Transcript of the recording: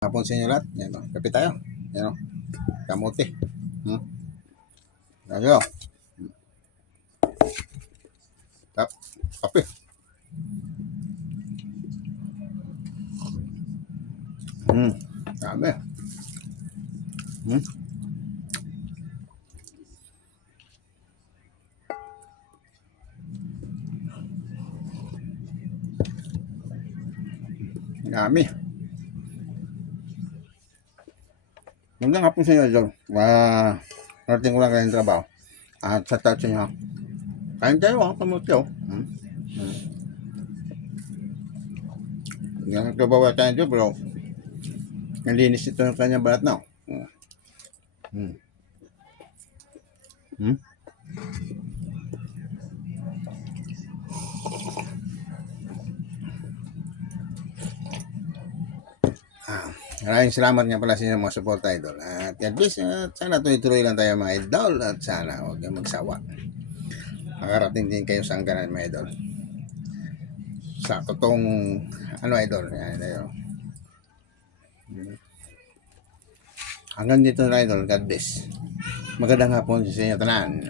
Hapon sa inyo lahat. Yan o. Kape tayo. Yan o. Kamote. Tayo. Tap. Kape. Dami. Dami. Magandang hapon sa inyo, Idol. Narating ko lang kayong trabaho. At sa touch nyo. Kain tayo, kamote o. Nagtrabaho tayo dito, bro. Nalinis ito ng kanyang balat na. Maraming salamat nga pala sa inyo mga support, Idol. At least, sana tuloy-tuloy lang tayo mga Idol. At sana huwag kayong magsawa. Makarating din kayo sa hangganan mga Idol. Sa totoong, Idol. Yan, Idol. Hanggang dito na, Idol. God bless. Magandang hapon sa inyo tanan.